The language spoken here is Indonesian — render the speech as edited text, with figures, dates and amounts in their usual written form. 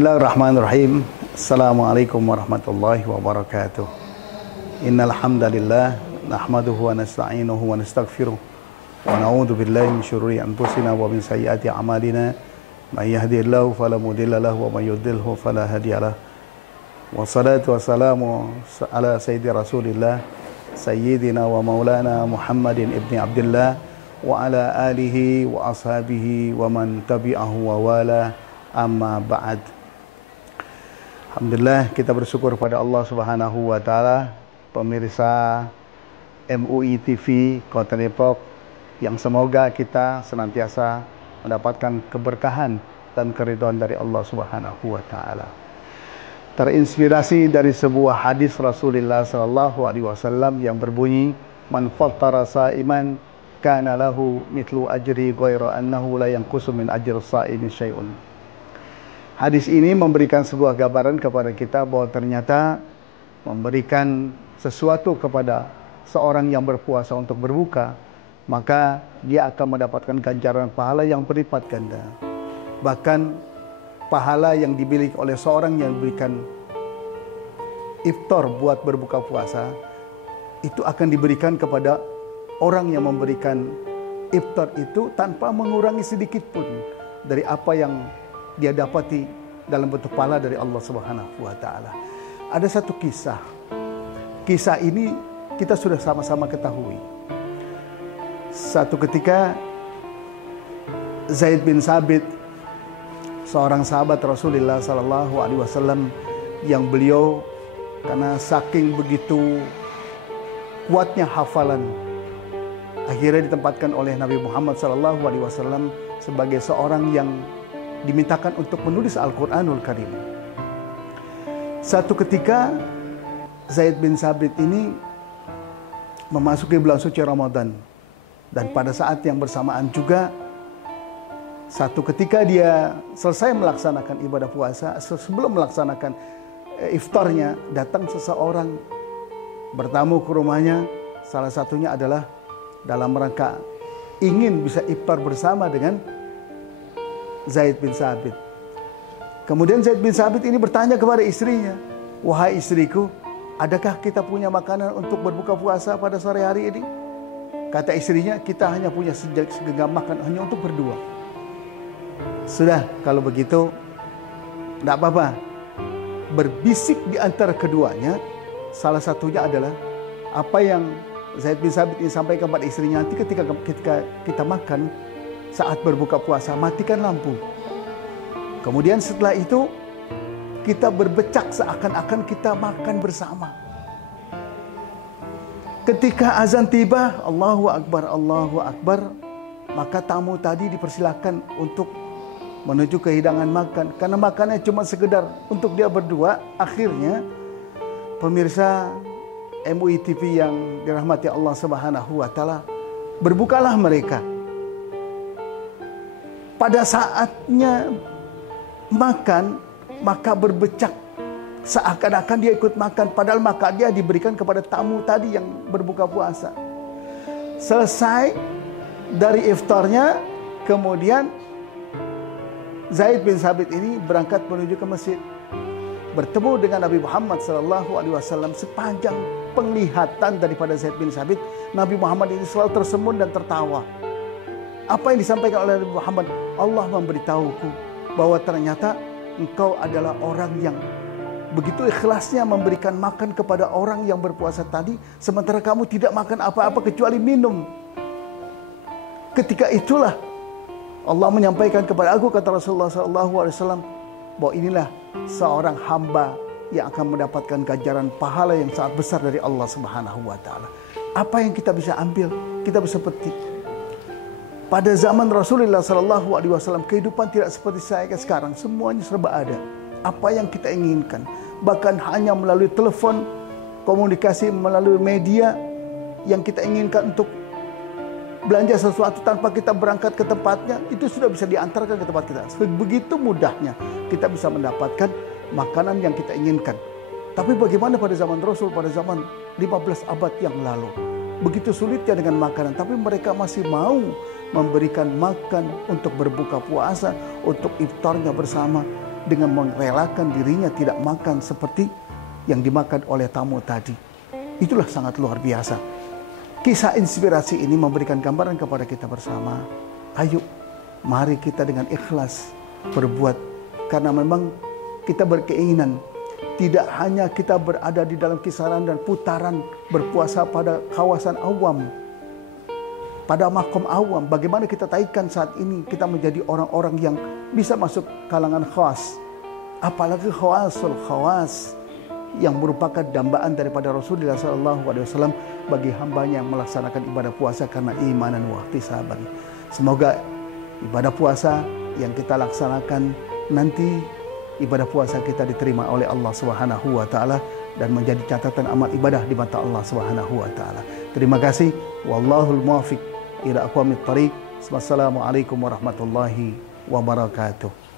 Bismillahirrahmanirrahim. Assalamualaikum warahmatullahi wabarakatuh. Innal hamdalillah nahmaduhu wa nasta'inuhu wa nastaghfiruh wa na'udzu billahi min syururi anfusina wa min sayyiati a'malina. May yahdihillahu fala mudilla lahu wa may yudlilhu fala hadiyalah. Wassalatu wassalamu ala sayyidi Rasulillah sayyidina wa maulana Muhammadin ibni Abdullah wa ala alihi wa ashabihi wa man tabi'ahu wa wala. Amma ba'd. Alhamdulillah, kita bersyukur pada Allah Subhanahu wa taala, pemirsa MUI TV Kota Depok, yang semoga kita senantiasa mendapatkan keberkahan dan keridhaan dari Allah Subhanahu wa taala. Terinspirasi dari sebuah hadis Rasulullah sallallahu alaihi wasallam yang berbunyi, "Man fattara sa'iman kana lahu mithlu ajri ghaira annahu la yanqusu min ajri as-sa'imi syai'un." Hadis ini memberikan sebuah gambaran kepada kita bahwa ternyata memberikan sesuatu kepada seorang yang berpuasa untuk berbuka, maka dia akan mendapatkan ganjaran pahala yang berlipat ganda. Bahkan pahala yang dimiliki oleh seorang yang memberikan iftar buat berbuka puasa, itu akan diberikan kepada orang yang memberikan iftar itu tanpa mengurangi sedikit pun dari apa yang dia dapati dalam bentuk pahala dari Allah Subhanahu wa taala. Ada satu kisah. Kisah ini kita sudah sama-sama ketahui. Satu ketika Zaid bin Sabit, seorang sahabat Rasulullah sallallahu alaihi wasallam, yang beliau karena saking begitu kuatnya hafalan, akhirnya ditempatkan oleh Nabi Muhammad sallallahu alaihi wasallam sebagai seorang yang dimintakan untuk menulis Al-Quranul Karim. Satu ketika Zaid bin Sabit ini memasuki bulan suci Ramadan, dan pada saat yang bersamaan juga satu ketika dia selesai melaksanakan ibadah puasa, sebelum melaksanakan iftarnya, datang seseorang bertamu ke rumahnya. Salah satunya adalah dalam rangka ingin bisa iftar bersama dengan Zaid bin Sabit. Kemudian Zaid bin Sabit ini bertanya kepada istrinya, "Wahai istriku, adakah kita punya makanan untuk berbuka puasa pada sore hari ini?" Kata istrinya, "Kita hanya punya segenggam makan hanya untuk berdua." Sudah, kalau begitu tidak apa-apa. Berbisik di antara keduanya, salah satunya adalah apa yang Zaid bin Sabit ini sampaikan kepada istrinya, nanti ketika kita makan saat berbuka puasa, matikan lampu. Kemudian setelah itu kita berbecak seakan-akan kita makan bersama. Ketika azan tiba, Allahu Akbar, Allahu Akbar, maka tamu tadi dipersilakan untuk menuju ke hidangan makan. Karena makannya cuma sekedar untuk dia berdua, akhirnya pemirsa MUI TV yang dirahmati Allah Subhanahu wa taala, berbukalah mereka. Pada saatnya makan, maka berbecak seakan-akan dia ikut makan, padahal makan dia diberikan kepada tamu tadi yang berbuka puasa. Selesai dari iftarnya, kemudian Zaid bin Sabit ini berangkat menuju ke masjid, bertemu dengan Nabi Muhammad SAW. Sepanjang penglihatan daripada Zaid bin Sabit, Nabi Muhammad ini selalu tersenyum dan tertawa. Apa yang disampaikan oleh Nabi Muhammad? Allah memberitahuku bahwa ternyata engkau adalah orang yang begitu ikhlasnya memberikan makan kepada orang yang berpuasa tadi, sementara kamu tidak makan apa-apa kecuali minum. Ketika itulah Allah menyampaikan kepada aku, kata Rasulullah SAW, bahwa inilah seorang hamba yang akan mendapatkan ganjaran pahala yang sangat besar dari Allah Subhanahu wa taala. Apa yang kita bisa ambil? Kita bisa petik. Pada zaman Rasulullah SAW, kehidupan tidak seperti saya sekarang. Semuanya serba ada. Apa yang kita inginkan, bahkan hanya melalui telepon, komunikasi melalui media, yang kita inginkan untuk belanja sesuatu tanpa kita berangkat ke tempatnya, itu sudah bisa diantarkan ke tempat kita. Begitu mudahnya kita bisa mendapatkan makanan yang kita inginkan. Tapi bagaimana pada zaman Rasul, pada zaman 15 abad yang lalu? Begitu sulitnya dengan makanan, tapi mereka masih mau memberikan makan untuk berbuka puasa, untuk iftarnya bersama. dengan merelakan dirinya tidak makan seperti yang dimakan oleh tamu tadi. Itulah sangat luar biasa. Kisah inspirasi ini memberikan gambaran kepada kita bersama. Ayo, mari kita dengan ikhlas berbuat, karena memang kita berkeinginan tidak hanya kita berada di dalam kisaran dan putaran berpuasa pada kawasan awam, pada makom awam. Bagaimana kita taikkan saat ini kita menjadi orang-orang yang bisa masuk kalangan khawas, apalagi khawasul khawas yang merupakan dambaan daripada Rasulullah SAW bagi hambanya yang melaksanakan ibadah puasa karena imanan wa ihtisaban. Semoga ibadah puasa yang kita laksanakan nanti, ibadah puasa kita diterima oleh Allah Subhanahu wa taala dan menjadi catatan amal ibadah di mata Allah Subhanahu wa taala. Terima kasih. Wallahul muwaffiq ila aqwamit thariq. Wassalamualaikum warahmatullahi wabarakatuh.